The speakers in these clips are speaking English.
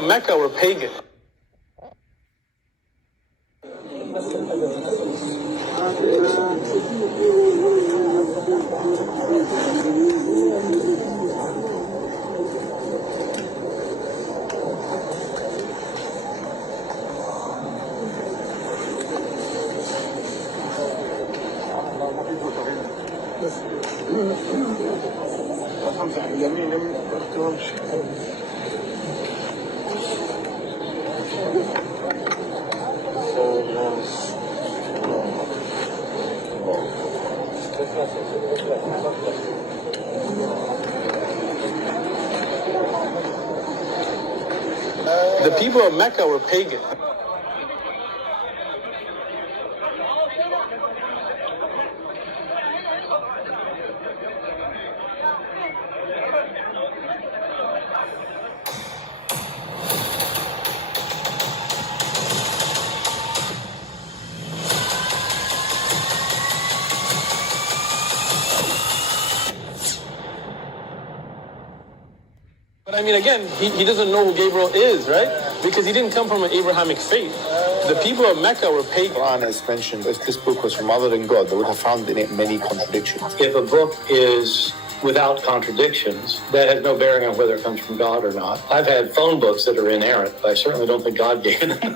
Mecca were pagan. The people of Mecca were pagan. But I mean, again, he doesn't know who Gabriel is, right? Because he didn't come from an Abrahamic faith. The people of Mecca were pagan. The Quran has mentioned if this book was from other than God, they would have found in it many contradictions. If a book is without contradictions, that has no bearing on whether it comes from God or not. I've had phone books that are inerrant, but I certainly don't think God gave them.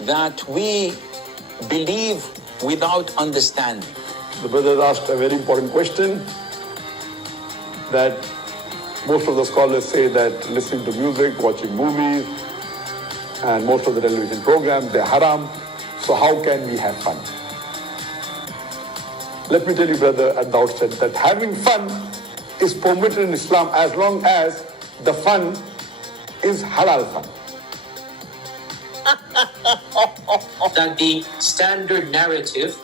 That we believe without understanding. The brother asked a very important question that most of the scholars say that listening to music, watching movies, and most of the television programs, they're haram. So how can we have fun? Let me tell you, brother, at the outset that having fun is permitted in Islam as long as the fun is halal fun. That the standard narrative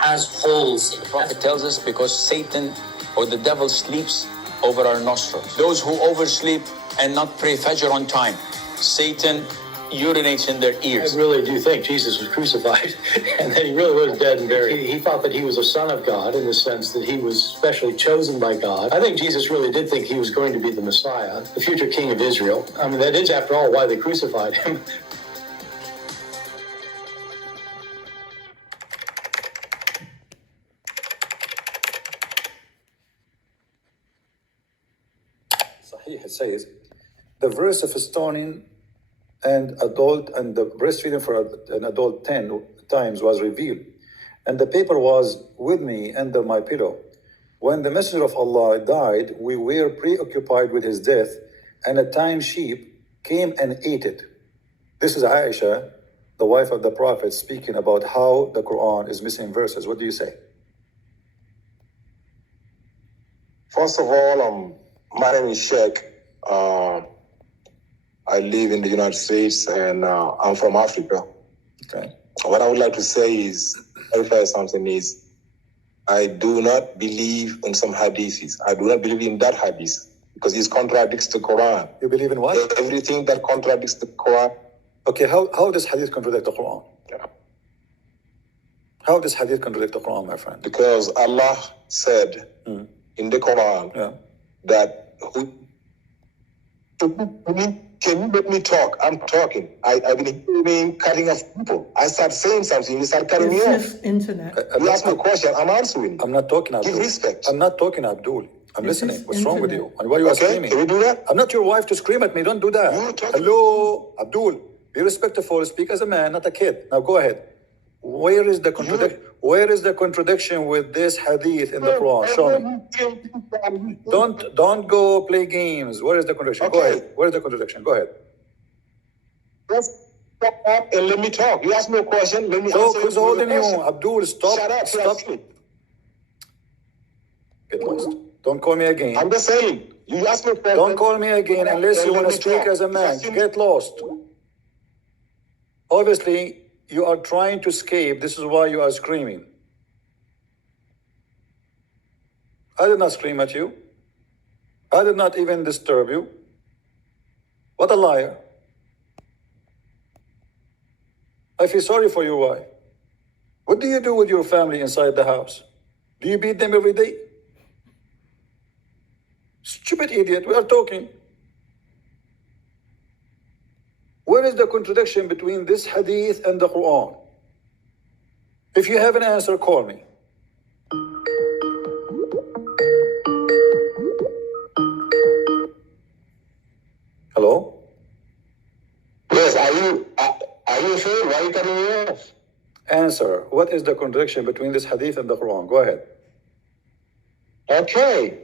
has holes in it. The Prophet tells us because Satan or the devil sleeps over our nostrils. Those who oversleep and not pray Fajr on time, Satan urinates in their ears. I really do think Jesus was crucified and that he really was dead and buried. He thought that he was a son of God in the sense that he was specially chosen by God. I think Jesus really did think he was going to be the Messiah, the future king of Israel. I mean, that is, after all, why they crucified him. It says the verse of stoning and the breastfeeding for an adult 10 times was revealed, and the paper was with me under my pillow. When the messenger of Allah died, we were preoccupied with his death, and a tame sheep came and ate it. This is Aisha, the wife of the Prophet, speaking about how the Quran is missing verses. What do you say? First of all, my name is Sheikh. I live in the United States and I'm from Africa. Okay. What I would like to say is, clarify something is, I do not believe in some hadiths. I do not believe in that hadith because it contradicts the Quran. You believe in what? Everything that contradicts the Quran. Okay, how does hadith contradict the Quran? Yeah. How does hadith contradict the Quran, my friend? Because Allah said in the Quran that can you let me talk? I'm talking. I've been hearing cutting off people. I start saying something, you start cutting me off. Internet. You ask me a question, I'm answering. I'm not talking, Abdul. Give respect. I'm not talking, Abdul. I'm listening. What's wrong with you? And why are you screaming? Can we do that? I'm not your wife to scream at me. Don't do that. Hello, Abdul. Be respectful. Speak as a man, not a kid. Now go ahead. Where is the contradiction? Where is the contradiction with this hadith in the Quran? Show me. Don't go play games. Where is the contradiction? Go ahead. Where is the contradiction? Go ahead. And let me talk. You ask me a question. Let me Talk. answer. Who's holding you? Abdul, stop. Shut up. Stop. Get lost. Don't call me again. I'm just saying. You ask me a question. Don't call me again unless you want to speak as a man. Get lost. Obviously, you are trying to escape. This is why you are screaming. I did not scream at you. I did not even disturb you. What a liar. I feel sorry for your wife. What do you do with your family inside the house? Do you beat them every day? Stupid idiot, we are talking. where is the contradiction between this hadith and the Quran? If you have an answer, call me. Hello? Yes, are you sure? Why are you cutting me off? Answer. What is the contradiction between this hadith and the Quran? Go ahead. Okay.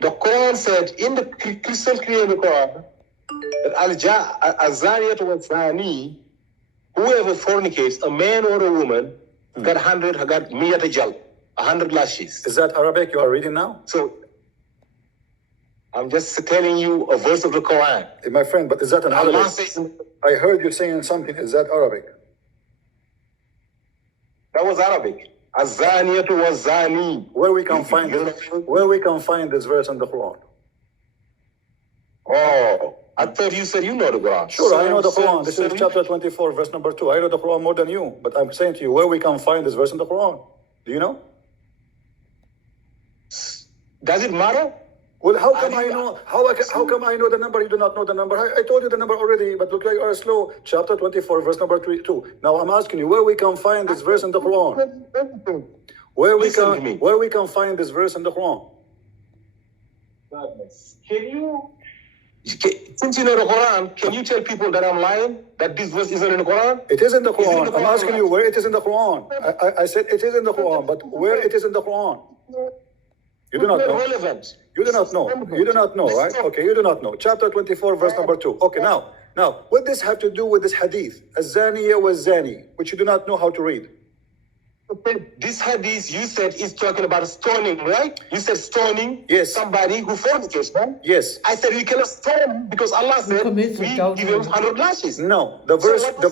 The Quran said, in the crystal clear in the Quran, that al-zaniyat wa zani, whoever fornicates, a man or a woman, got 100 lashes. Is that Arabic you are reading now? So, I'm just telling you a verse of the Quran. My friend, but is that an Allah Arabic? says, I heard you saying something. Is that Arabic? that was Arabic. Az-zaniyat wa zani. Where we can find this verse in the Quran? Oh, I thought you said you know the Quran. Sure, I know the Quran. This is chapter 24, verse number 2. I know the Quran more than you, but I'm saying to you where we can find this verse in the Quran. Do you know? Does it matter? Well, how come I know? How come I know the number? You do not know the number. I told you the number already, but look like you are slow. Chapter 24, verse number 2. Now I'm asking you where we can find this verse in the Quran. Where we can find this verse in the Quran. Since you know the Quran, can you tell people that I'm lying? That this verse isn't in the Quran? It is in the Is it in Quran. the I'm Quran? asking you where it is in the Quran. I said it is in the Quran, but where it is in the Quran? You do not know. Relevant. You do not know. You do not know, right? Okay, you do not know. Chapter 24, verse number 2. Okay, now, what does this have to do with this hadith? Az-zaniya wa zani, which you do not know how to read. This hadith you said is talking about stoning, right? You said stoning somebody who fornicates, right? Yes. I said you cannot stone because Allah said we give him 100 lashes. No, the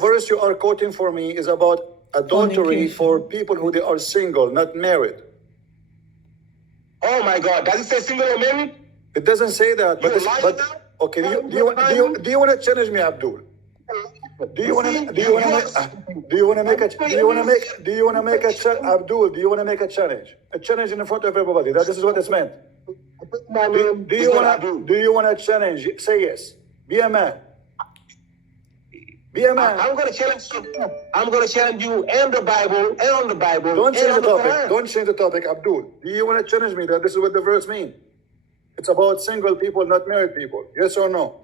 verse you are quoting for me is about adultery for people who they are single, not married. Oh my God! Does it say single or married? It doesn't say that. But okay, do you want to challenge me, Abdul? Do you want to make a Abdul? Do you want to make a challenge? A challenge in front of everybody. This is what it's meant. Do you want to challenge? Say yes. Be a man. Be a man. I'm going to challenge you. I'm going to challenge you and the Bible and on the Bible. Don't change the topic. Don't change the topic, Abdul. Do you want to challenge me that this is what the verse means? It's about single people, not married people. Yes or no?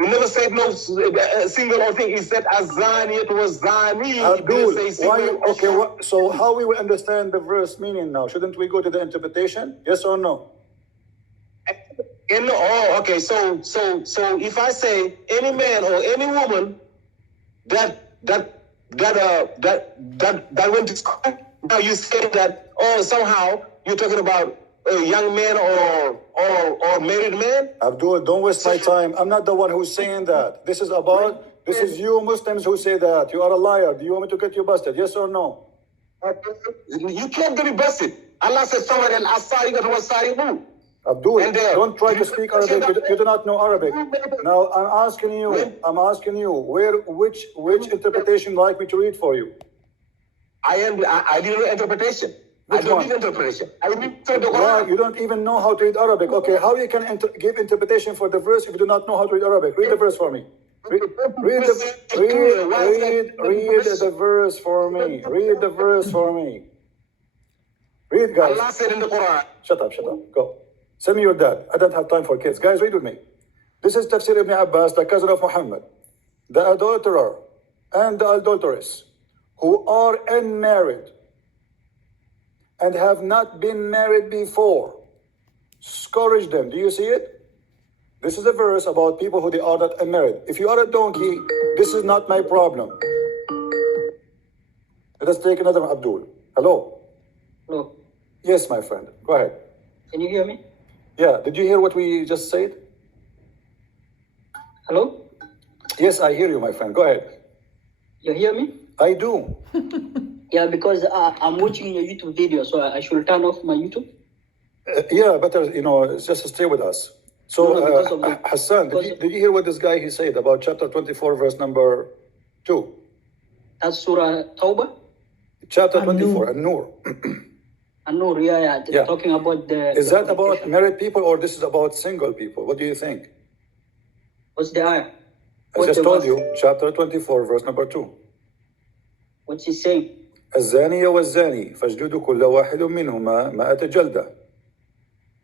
You never said no single or thing. He said azani. It was zani. Abdul, so how we will understand the verse meaning now? Shouldn't we go to the interpretation? Yes or no? Okay. So if I say any man or any woman that went to school, now you say that somehow you're talking about a young man or married man. Abdul, don't waste my time. I'm not the one who's saying that. This is you Muslims who say that. You are a liar. Do you want me to get you busted? Yes or no? You can't get me busted. Allah says somewhere else, Abdul, don't try to speak Arabic. You do not know Arabic. Now I'm asking you, which interpretation would you like me to read for you? I need an interpretation. I don't need interpretation. I read the Quran. Why? You don't even know how to read Arabic. Okay, how you can give interpretation for the verse if you do not know how to read Arabic? Read the verse for me. Read the verse for me. Read the verse for me. Read, guys. Allah said in the Quran. Shut up. Go. Send me your dad. I don't have time for kids. Guys, read with me. This is Tafsir Ibn Abbas, the cousin of Muhammad. The adulterer and the adulteress who are unmarried and have not been married before, scourge them. Do you see it? This is a verse about people who they are not unmarried. If you are a donkey, this is not my problem. Let us take another one, Abdul. Hello? Hello. Yes, my friend. Go ahead. Can you hear me? Yeah. Did you hear what we just said? Hello? Yes, I hear you, my friend. Go ahead. You hear me? I do. Yeah, because I'm watching your YouTube video, so I should turn off my YouTube. Yeah, better, just stay with us. So, Hassan, did you hear what this guy he said about chapter 24, verse number 2? That's Surah Tawbah? Chapter 24, An-Nur. An-Nur, yeah. Talking about the... Is that about married people or this is about single people? What do you think? What's the ayah? I What just the told verse? you, chapter 24, verse number 2. What's he saying? الزانية والزاني فاجلدوا كل واحد منهما 100 جلدة.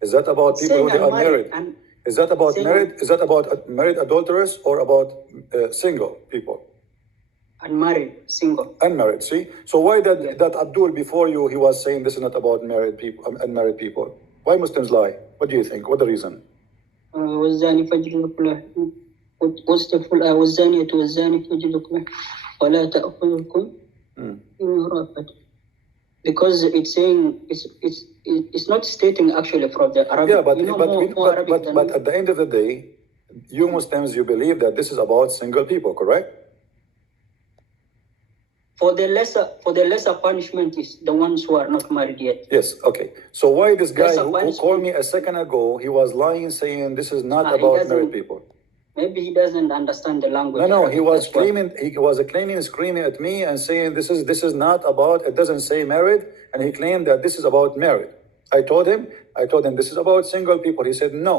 Is that about It's people saying who are married? and Is that about saying married? Is that about married adulterers or about single people? unmarried, single. Unmarried, see? So why that, Yeah. that Abdul before you, he was saying this is not about married people, unmarried people? Why Muslims lie? What do you think? What the reason? والزاني فاجلدوا كل واحد. What's the full والزانية والزاني فاجلدوا كل واحد ولا تأخذكم رأفة. Because it's saying it's not stating actually from the Arabic. Yeah, but you know, but Arabic than at the end of the day, you Muslims, you believe that this is about single people, correct? for the lesser punishment is the ones who are not married yet. Yes, okay. So why this guy Lesser who punishment. called me a second ago, he was lying saying this is not He about doesn't- married people? Maybe he doesn't understand the language. No, Arabic, he was that's why. claiming, screaming at me and saying this is not about, it doesn't say married, and he claimed that this is about married. I told him this is about single people. He said no.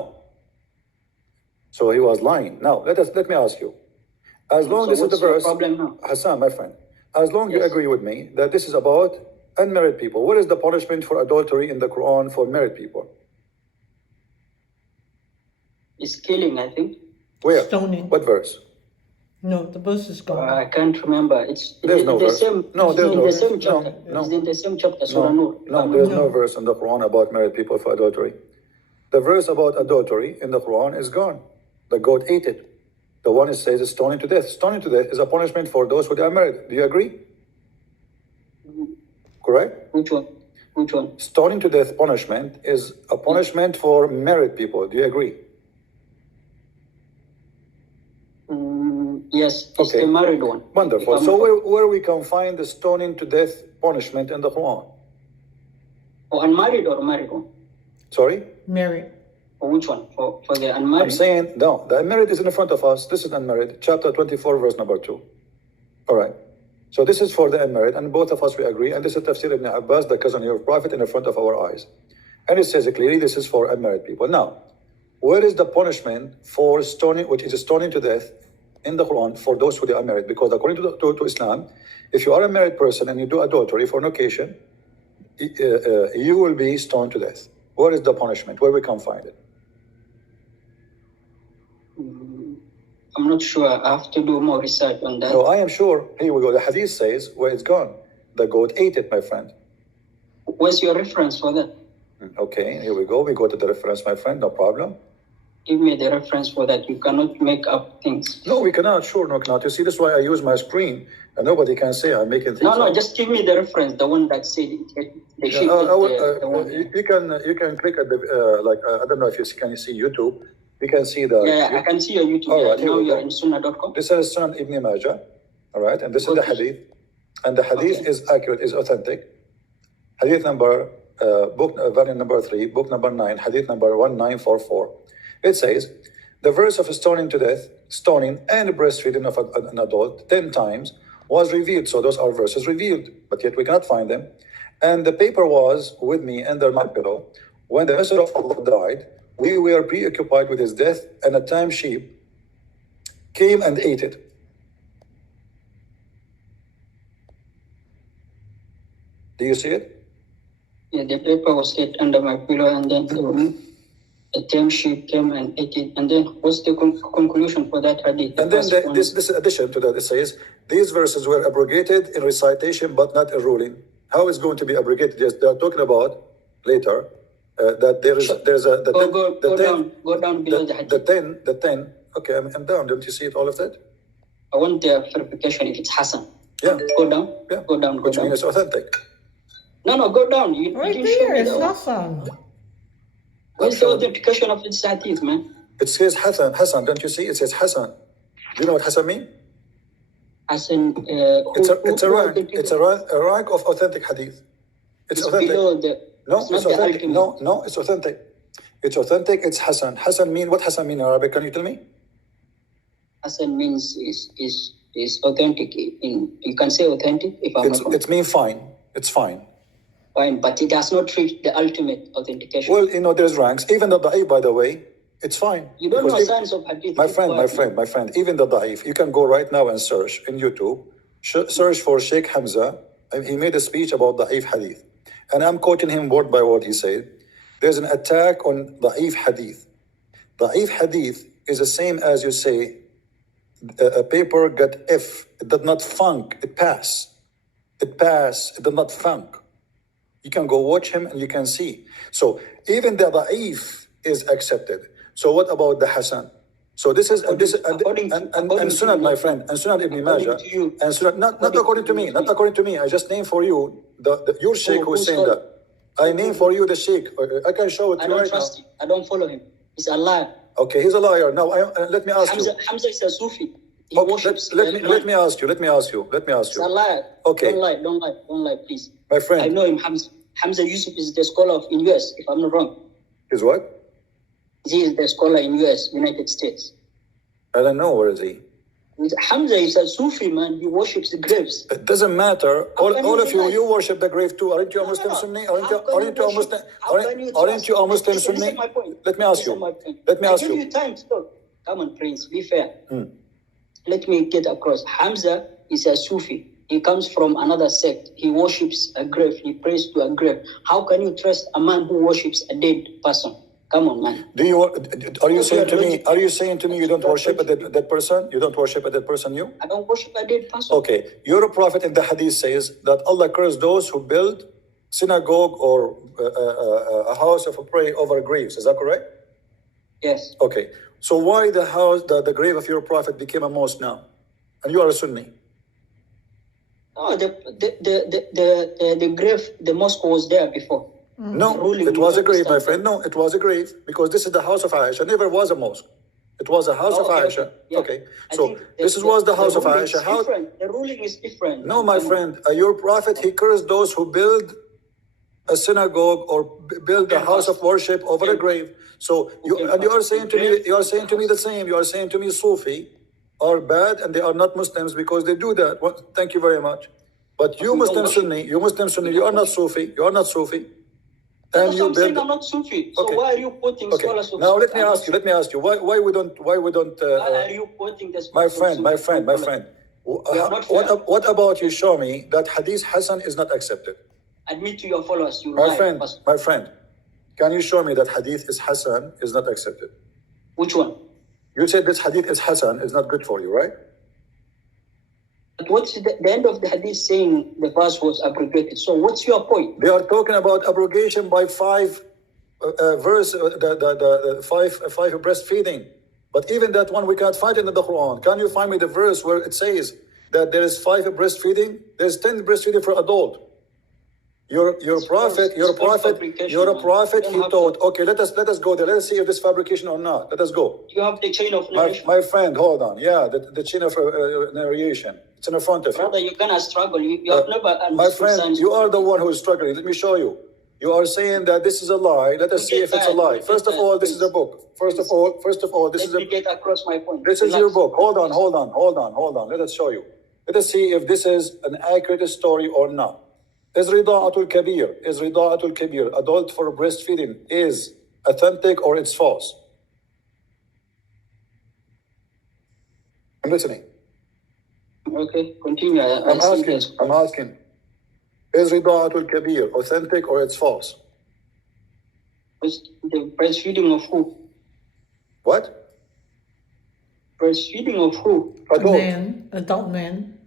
So he was lying. Now let me ask you. As long So this is the what's your verse, problem now? Hassan, my friend, as long you Yes. agree with me that this is about unmarried people, what is the punishment for adultery in the Quran for married people? It's killing, I think. Where? Stoning. What verse? No, the verse is gone. I can't remember. There's no the verse. same. No, there's in no the verse. same chapter. No. It's in the same chapter, Surah Nur. No, there's no No. verse in the Quran about married people for adultery. The verse about adultery in the Quran is gone. The goat ate it. The one it says is stoning to death. Stoning to death is a punishment for those who are married. Do you agree? Correct? Which one? Which one? Stoning to death punishment is a punishment for married people. Do you agree? Yes, it's Okay. the married one. Wonderful. If I'm So not- where we can find the stoning to death punishment in the Quran? unmarried or married one? Sorry? Married. Or which one? For the unmarried? I'm saying, no, the unmarried is in front of us. This is unmarried, chapter 24, verse number 2. All right. So this is for the unmarried, and both of us, we agree. And this is Tafsir ibn Abbas, the cousin of Prophet, in front of our eyes. And it says clearly this is for unmarried people. Now, where is the punishment for stoning, which is stoning to death in the Quran for those who are married? Because according to Islam, if you are a married person and you do adultery for an occasion, you will be stoned to death. Where is the punishment? Where we can find it? I'm not sure. I have to do more research on that. No, I am sure. Here we go. The hadith says where it's gone. The goat ate it, my friend. Where's your reference for that? Okay, here we go. We go to the reference, my friend. No problem. Give me the reference for that. You cannot make up things. No, we cannot. Sure, no, cannot. You see, this is why I use my screen, and nobody can say I'm making things No, up. just give me the reference, the one that said it. The Yeah, sheep I the one. you can click at the I don't know if can you see YouTube. You can see the. Yeah, I can see your YouTube. All right, here now we you're go. in sunnah.com. This is Sunan Ibn Majah, all right, and this is the Okay. hadith, and the hadith Okay. is accurate, is authentic. Hadith number, variant number 3, book number 9, hadith number 1944. It says, the verse of stoning to death, stoning and breastfeeding of an adult 10 times was revealed. So those are verses revealed, but yet we cannot find them. And the paper was with me under my pillow. When the Messenger of Allah died, we were preoccupied with his death, and a tame sheep came and ate it. Do you see it? Yeah, the paper was laid under my pillow, and then the tame sheep came and ate it. And then what's the conclusion for that hadith? And then this addition to that, it says, these verses were abrogated in recitation, but not in ruling. How is going to be abrogated? Yes, they are talking about later that there's a go down below the hadith. the 10. Okay, I'm down. Don't you see it, all of that? I want the verification if it's Hassan. Yeah. Go down. Yeah. Go down. Go Which down. means it's authentic. No, go down. You Right didn't show there, me it's that one. Hassan. Where's the authentication of this hadith, man? It says Hassan. Don't you see? It says Hassan. Do you know what Hassan means? Hassan. It's a rank of authentic hadith. It's authentic. below the. No, it's it's not the authentic. ultimate. No, it's authentic. It's authentic. It's Hassan. What Hassan mean in Arabic? Can you tell me? Hassan means is authentic. You can say authentic if I'm not wrong. It means fine. It's fine. Fine, but it does not reach the ultimate authentication. Well, there's ranks. Even the da'if, by the way, It's fine. You don't Because know even- science of hadith. My keep friend, quiet, my friend, even the da'if, you can go right now and search in YouTube, search for Sheikh Hamza, and he made a speech about da'if hadith. And I'm quoting him word by word, he said, there's an attack on da'if hadith. Da'if hadith is the same as you say, a paper got F, it did not funk, it pass. It pass, it did not funk. You can go watch him and you can see. So even the da'if is accepted. So what about the Hasan? So this is According to Sunan, you, my friend, and Sunan Ibn Majah, to you. and Sunan, not according to me, not according to me. I just name for you your sheikh who's saying that. I name for you the sheikh. I can show it to I you don't right trust now. him. I don't follow him. He's a liar. Okay, he's a liar. Now let me ask you. Hamza is a Sufi. He Okay, worships. let me ask you. He's a liar. Okay. Don't lie, please. My friend. I know him, Hamza. Hamza Yusuf is the scholar in US, if I'm not wrong. Is what? He is the scholar in US, United States. I don't know, where is he? Hamza is a Sufi, man. He worships the graves. It doesn't matter. All of you worship the grave too. Aren't you a Muslim No. Sunni? How can you worship? Aren't you a Muslim Listen Sunni? my point. Let me ask Listen you. my point. Let me ask I give you. you time to talk. Come on, Prince. Be fair. Let me get across. Hamza is a Sufi. He comes from another sect. He worships a grave. He prays to a grave. How can you trust a man who worships a dead person? Come on, man. Are you saying to me you don't worship a dead person? You don't worship a dead person, you? I don't worship a dead person. Okay. Your prophet in the hadith says that Allah cursed those who build synagogue or a house of prayer over graves. Is that correct? Yes. Okay. So why the grave of your prophet became a mosque now? And you are a Sunni. No, the grave, the mosque was there before. No, it was a grave, my friend. No, it was a grave because this is the house of Aisha. Never was a mosque. It was a house of Aisha. Okay. Yeah. Okay. So this was the house of Aisha. How? The ruling is different. No, my friend. Your prophet, he cursed those who build a synagogue or build a house of worship over a grave. So you are saying to me the same. You are saying to me Sufi are bad and they are not Muslims because they do that. Well, thank you very much. But you Muslim Sunni, you are not Sufi. You are not Sufi. And you saying I'm not Sufi. So why are you quoting scholars of Now let me ask you. Why we don't? Why are you quoting this? My friend. What about you show me that Hadith Hasan is not accepted? Admit to your followers you My lie. my friend, can you show me that Hadith is Hasan is not accepted? Which one? You said this Hadith is Hasan is not good for you, right? But what's the end of the Hadith saying the verse was abrogated? So what's your point? They are talking about abrogation by five five breastfeeding. But even that one we can't find in the Quran. Can you find me the verse where it says that there is 5 breastfeeding? There's 10 breastfeeding for adult. Your prophet, he taught. Okay, let us go there. Let us see if this fabrication or not. Let us go. You have the chain of narration. My friend, hold on. Yeah, the chain of narration. It's in the front of you. Brother, you're gonna struggle. You have never understood. My friend, you are the one who is struggling. Let me show you. You are saying that this is a lie. Let us see if it's a lie. First of all, this is a book. First of all, this is a. Let me get across my point. This is your book. Hold on. Let us show you. Let us see if this is an accurate story or not. Is rida'atul kabir, adult for breastfeeding, is authentic or it's false? I'm listening. Okay, continue. I'm asking. Is rida'atul kabir authentic or it's false? The breastfeeding of who? What? Breastfeeding of who? Adult man.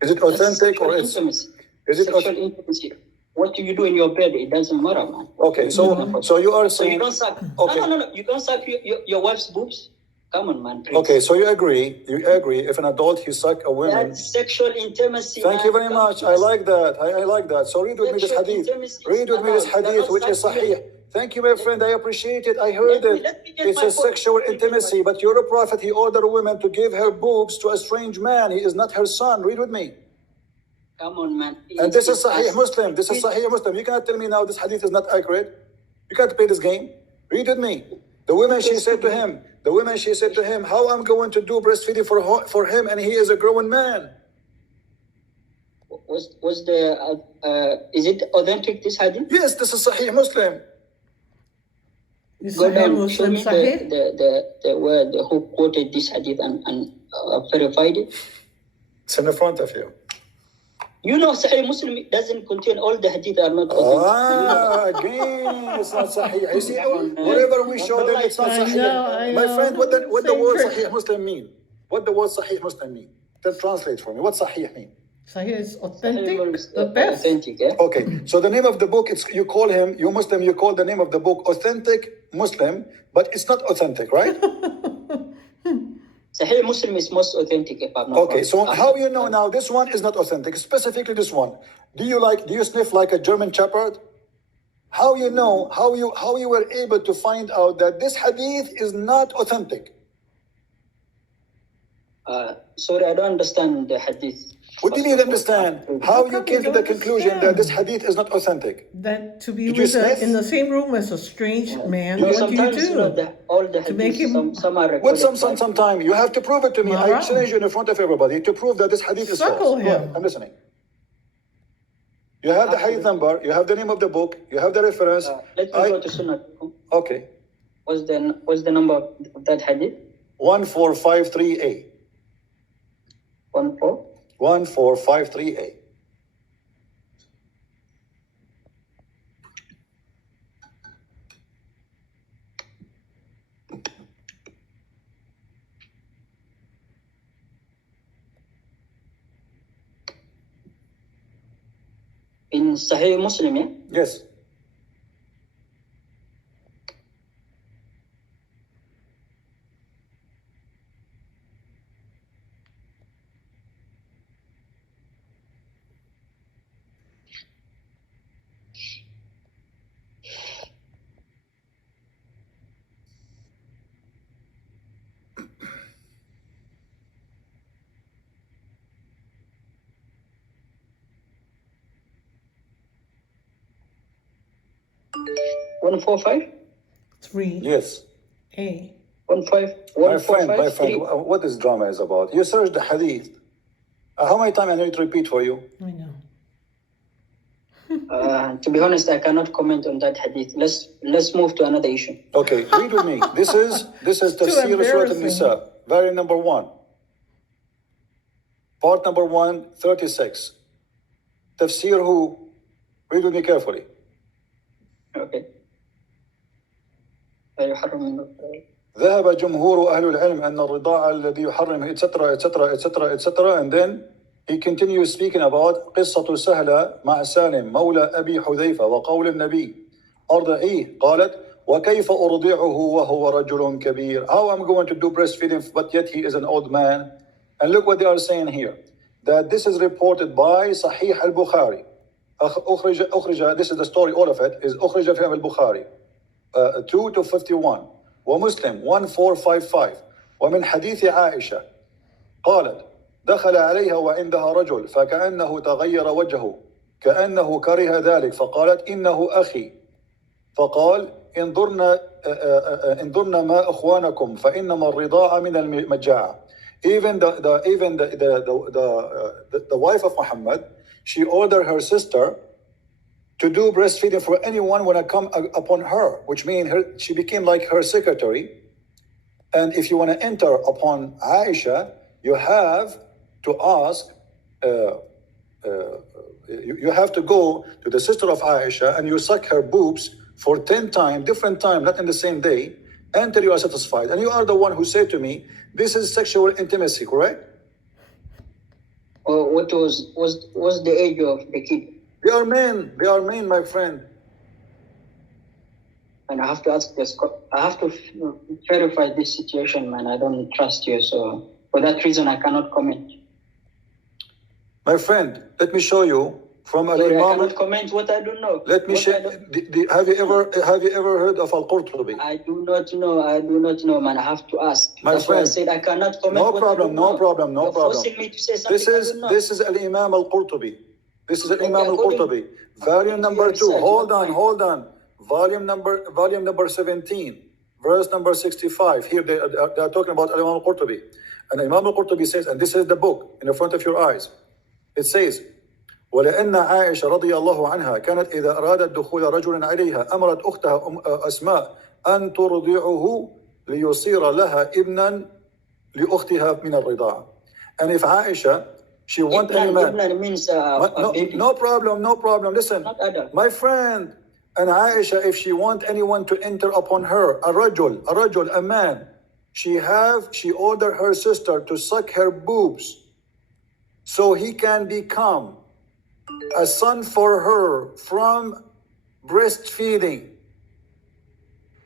Is it authentic or it's? Intimacy. Is it sexual intimacy? What do you do in your bed? It doesn't matter, man. Okay, so you are saying. So you don't suck. Okay. No. You don't suck your wife's boobs. Come on, man. Please. Okay, so you agree if an adult he suck a woman. That's sexual intimacy. Thank you very much. I like that. I like that. So read with me this hadith. Read with me this hadith, which is sahih. Thank you, my friend. I appreciate it. I heard it. It's a sexual intimacy. But you're a prophet. He ordered a woman to give her boobs to a strange man. He is not her son. Read with me. Come on, man. And this is Sahih Muslim. This is Sahih Muslim. You cannot tell me now this hadith is not accurate. You can't play this game. Read with me. The woman, she said to him, how I'm going to do breastfeeding for him and he is a grown man. Is it authentic, this hadith? Yes, this is Sahih Muslim. Is Go Sahih down, show Muslim me Sahih? the word who quoted this hadith and verified it. It's in the front of you. You know, Sahih Muslim doesn't contain all the hadith are not authentic. Again, it's not Sahih. You see, whatever we show them, it's not I Sahih. know. My friend, what the Same word trick. Sahih Muslim mean? What the word Sahih Muslim mean? Then translate for me. What Sahih mean? Sahih is authentic, Sahih is the best. authentic, yeah? Okay, so the name of the book, it's you call him, you Muslim, you call the name of the book Authentic Muslim, but it's not authentic, right? Sahih Muslim is most authentic, if I'm not Okay, wrong. so how you know now this one is not authentic, specifically this one? Do you sniff like a German Shepherd? How you know, how you were able to find out that this hadith is not authentic? Sorry, I don't understand the hadith. What do you need to understand? How you come came you to the don't conclusion that this understand? hadith is not authentic? That to be Did you with sniff? in the same room as a strange man, No, what do you sometimes, do? all the To make hadiths, him some are What recorded. sometime? You have to prove it to me. I Mara. challenge you in front of everybody to prove that this hadith is Suckle false. Go ahead, him. I'm listening. You have the hadith number, you have the name of the book, you have the reference. Let me go to Sunnah. Okay. What's the number of that hadith? 1453A. 14. 1453A. In Sahih Muslim, yeah? Yes. One four five. 3A. Yes. 1 5 My friend, what this drama is about? You search the hadith. How many times I need to repeat for you? I know. To be honest, I cannot comment on that hadith. Let's move to another issue. Okay, read with me. This is Tafsir Surat embarrassing. An-Nisa, variant number 1. Part number 1, 36. Tafsir who? Read with me carefully. Okay. فيحرم ذهب جمهور أهل العلم أن الرضاعة الذي يحرم etc. And then he continues speaking about قصة سهلة مع سالم مولى أبي حذيفة وقول النبي أرضعيه قالت وكيف أرضعه وهو رجل كبير. How I'm going to do breastfeeding but yet he is an old man. And look what they are saying here, that this is reported by Sahih al-Bukhari. أخرج, this is the story, all of it is أخرج في البخاري 2-51 ومسلم 1455 ومن حديث عائشة قالت دخل عليها وعندها رجل فكأنه تغير وجهه كأنه كره ذلك فقالت إنه أخي فقال انظرنا ما أخوانكم فإنما الرضاعة من المجاعة. Even the wife of Muhammad, she ordered her sister to do breastfeeding for anyone when I come upon her, which means she became like her secretary. And if you want to enter upon Aisha, you have to ask, you have to go to the sister of Aisha and you suck her boobs for 10 times, different times, not in the same day, until you are satisfied. And you are the one who said to me, this is sexual intimacy, correct? what was the age of the kid? They are men, my friend. And I have to ask this. I have to verify this situation, man. I don't trust you, so for that reason, I cannot comment. My friend, let me show you from Sorry, I Al-Imam. cannot comment what I don't know. Let me What share. Have you ever heard of Al-Qurtubi? I do not know, man. I have to ask. My That's why I friend, said I cannot comment. No what I problem, don't no know. problem, no You're problem. forcing me to say something This is Al-Imam Al-Qurtubi. This is Al-Imam according- Al-Qurtubi. Volume number your 2. research, Hold not on. mine. Volume number 17. Verse number 65. Here they are talking about Al-Imam Al-Qurtubi. And Imam Al-Qurtubi says, and this is the book in the front of your eyes. It says, ولأن عائشة رضي الله عنها كانت إذا أرادت دخول رجل عليها أمرت أختها أسماء أن ترضعه ليصير لها ابنا لأختها من الرضاعة. And if Aisha, she want any man. Ibnan means baby. No problem. Listen, Not adult. my friend, and Aisha, if she want anyone to enter upon her, a rajul, a man, she ordered her sister to suck her boobs so he can become a son for her from breastfeeding.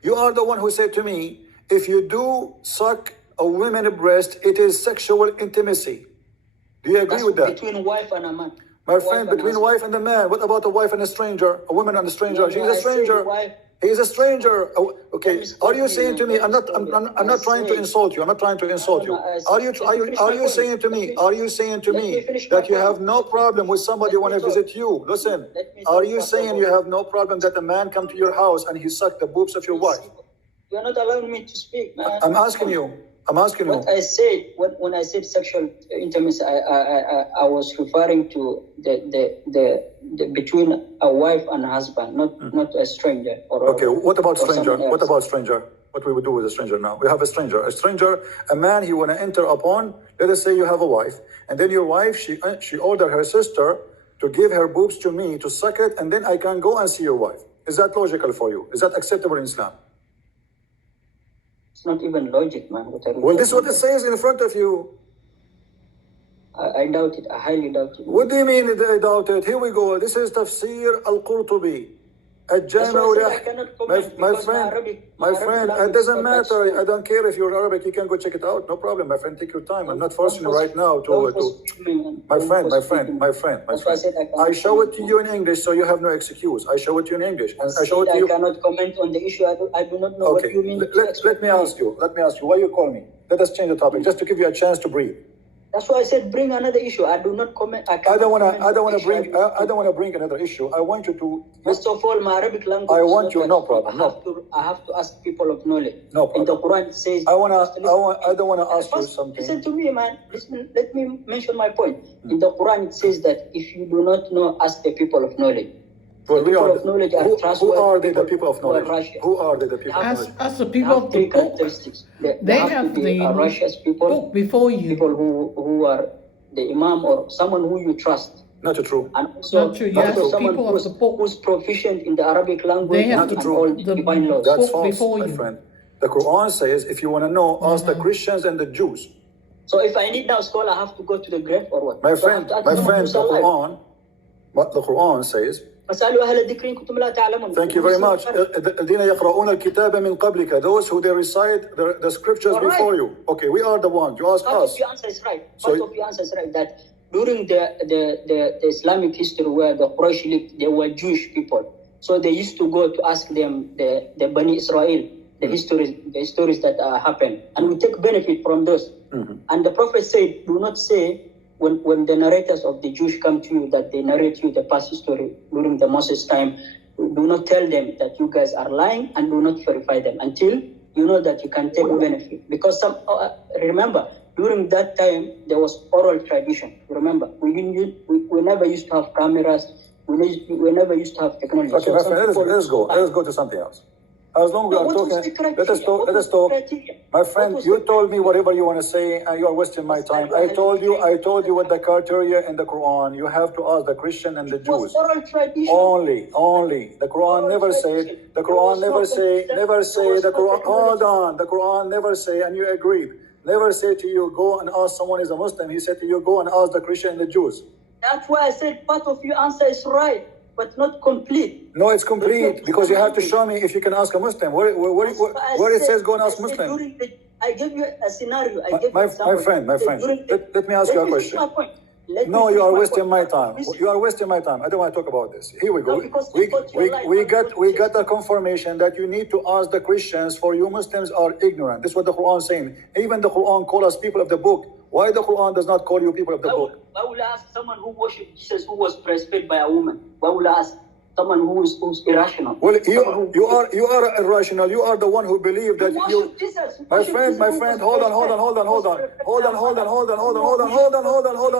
You are the one who said to me, if you do suck a woman's breast, it is sexual intimacy. Do you agree with that? Between wife and a man. My friend, between wife and a man. What about a wife and a stranger? A woman and a stranger? She's a stranger. He's a stranger. Oh, okay. Are you saying to me? I'm not trying to insult you. I'm not trying to insult you. Are you saying to me? Are you saying to me that you have no problem with somebody want to visit you? Listen. Are you saying you have no problem that a man come to your house and he sucked the boobs of your wife? You are not allowing me to speak, man. I'm asking you. What I said when I said sexual intimacy, I was referring to the between a wife and a husband, not a stranger. Okay. What about stranger? What about stranger? What we would do with a stranger now? We have a stranger. A man he want to enter upon. Let us say you have a wife, and then your wife she ordered her sister to give her boobs to me to suck it, and then I can go and see your wife. Is that logical for you? Is that acceptable in Islam? It's not even logic, man. Well, this is what it says in front of you. I doubt it. I highly doubt it. What do you mean I doubt it? Here we go. This is Tafsir al-Qurtubi. My friend, it doesn't matter. I don't care if you're Arabic. You can go check it out. No problem, my friend. Take your time. I'm not forcing you right now to. My friend. I show it to you in English, so you have no excuse. I show it to you in English, and I show it to you. I cannot comment on the issue. I do not know what you mean. Let me ask you. Why you call me? Let us change the topic, just to give you a chance to breathe. That's why I said bring another issue. I do not comment. I don't want to bring another issue. I want you to. First of all, my Arabic language. I want you. No problem. I have to ask people of knowledge. No problem. In the Quran it says. I don't want to ask you something. Listen to me, man. Let me mention my point. In the Quran it says that if you do not know, ask the people of knowledge. Well, who are they, the people of knowledge? Who are they, the people of knowledge? As the people of the book, they have the righteous people, book before you. People who are the imam or someone who you trust. Not true. And also, not true. Yes, someone people of the book who's proficient in the Arabic language. They have and all the divine laws. That's false, my friend. The Quran says, if you want to know, ask the Christians and the Jews. So if I need now scholar, I have to go to the grave or what? My friend, the Quran says. Thank you very much. Those who they recite the scriptures before you. Okay, we are the ones. You ask us. Part of your answer is right. That during the Islamic history where the Quraysh lived, they were Jewish people. So they used to go to ask them the Bani Israel, the histories that happened, and we take benefit from those. And the Prophet said, do not say. When the narrators of the Jews come to you, that they narrate you the past history during the Moses time, do not tell them that you guys are lying and do not verify them until you know that you can take benefit. Because remember, during that time, there was oral tradition. Remember, we never used to have cameras. We never used to have technology. Okay, my friend, let's go to something else. As long as we are talking, let us talk. My friend, you told me whatever you want to say, and you are wasting my time. I told you what the criteria in the Quran. You have to ask the Christian and the Jews. Only. The Quran never say. The Quran never say. The Quran. Hold on. The Quran never say, and you agreed. Never say to you, go and ask someone is a Muslim. He said to you, go and ask the Christian and the Jews. That's why I said part of your answer is right, but not complete. No, it's complete because you have to show me if you can ask a Muslim. Where it says go and ask Muslim. I gave you a scenario. My friend. Let me ask you a question. No, you are wasting my time. You are wasting my time. I don't want to talk about this. Here we go. We got a confirmation that you need to ask the Christians, for you Muslims are ignorant. This is what the Quran is saying. Even the Quran calls us people of the book. Why the Quran does not call you people of the book? Why will I ask someone who worshipped Jesus who was breastfed by a woman? Why will I ask someone who's irrational? Well, you are irrational. You are the one who believe that you. Jesus. My friend, hold on.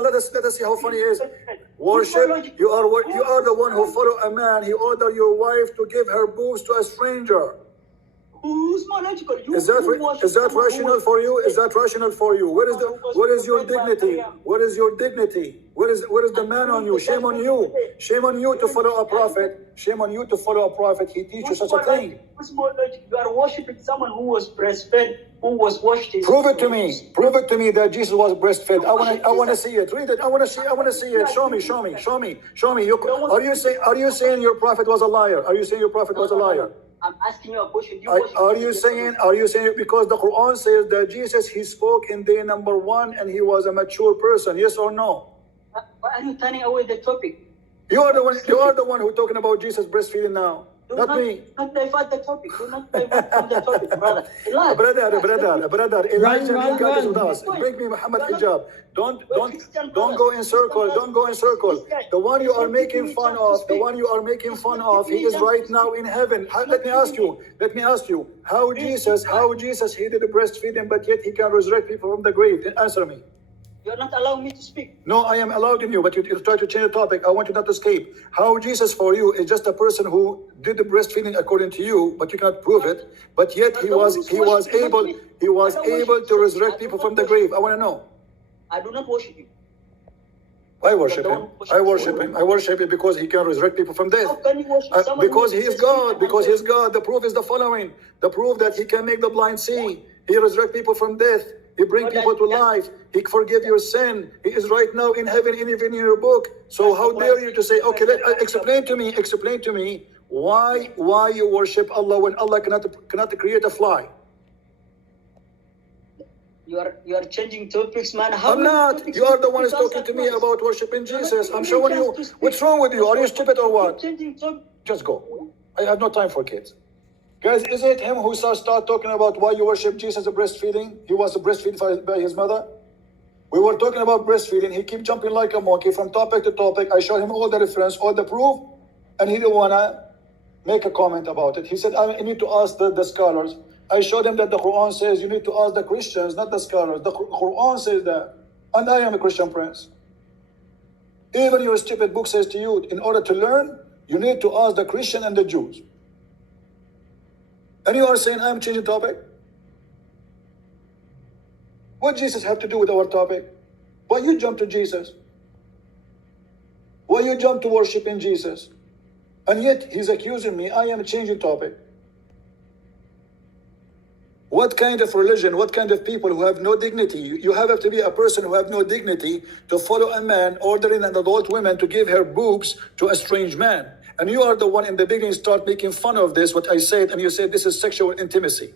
Let us see how funny it is. Worship. You are the one who follow a man. He ordered your wife to give her boobs to a stranger. Who's more logical? You Is that worship is that someone who rational was- for you? Is that rational for you? What is your dignity? What is your dignity? What is the man on you? Shame on you. Shame on you to follow a prophet. Shame on you to follow a prophet. He teaches such a thing. Who's more logical? You are worshiping someone who was breastfed, who was washed. Prove it to me. Prove it to me that Jesus was breastfed. I wanna see it. Read it. I wanna see it. Show me. Are you saying your prophet was a liar? Are you saying your prophet was a liar? I'm asking you a question. Are you saying because the Quran says that Jesus, he spoke in day number 1 and he was a mature person? Yes or no? Why are you turning away the topic? You are the one who's talking about Jesus breastfeeding now. Not me. Do not divert the topic. Do not divert from the topic, brother. Brother, Elijah Run, God is run. with us. Bring me Muhammad hijab. Don't go in circle. Don't go in circle. The one you are making fun of, he is right now in heaven. Let me ask you, how Jesus he did the breastfeeding, but yet he can resurrect people from the grave? Answer me. You're not allowing me to speak. No, I am allowed in you, but you try to change the topic. I want you not to escape. How Jesus for you is just a person who did the breastfeeding according to you, but you cannot prove it. But yet he was able to resurrect people from the grave. I want to know. I do not worship you. I worship him. I worship him because he can resurrect people from death. How can you worship someone Because who he is is God. Because he is breastfeeding? God. The proof is the following. The proof that he can make the blind see. He resurrect people from death. He bring people to life. He forgive your sin. He is right now in heaven, even in your book. So how dare you to say, okay, explain to me why you worship Allah when Allah cannot create a fly? You are changing topics, man. I'm not. You are the one who's talking to me about worshiping Jesus. I'm showing you. What's wrong with you? Are you stupid or what? Changing topics. Just go. I have no time for kids. Guys, is it him who start talking about why you worship Jesus breastfeeding? He was breastfeeded by his mother. We were talking about breastfeeding. He kept jumping like a monkey from topic to topic. I showed him all the reference, all the proof, and he didn't want to make a comment about it. He said, I need to ask the scholars. I showed him that the Quran says you need to ask the Christians, not the scholars. The Quran says that. And I am a Christian prince. Even your stupid book says to you, in order to learn, you need to ask the Christian and the Jews. And you are saying, I'm changing topic? What Jesus have to do with our topic? Why you jump to Jesus? Why you jump to worshiping Jesus? And yet he's accusing me, I am changing topic. What kind of religion, what kind of people who have no dignity? You have to be a person who have no dignity to follow a man ordering an adult woman to give her boobs to a strange man. And you are the one in the beginning start making fun of this, what I said, and you said this is sexual intimacy.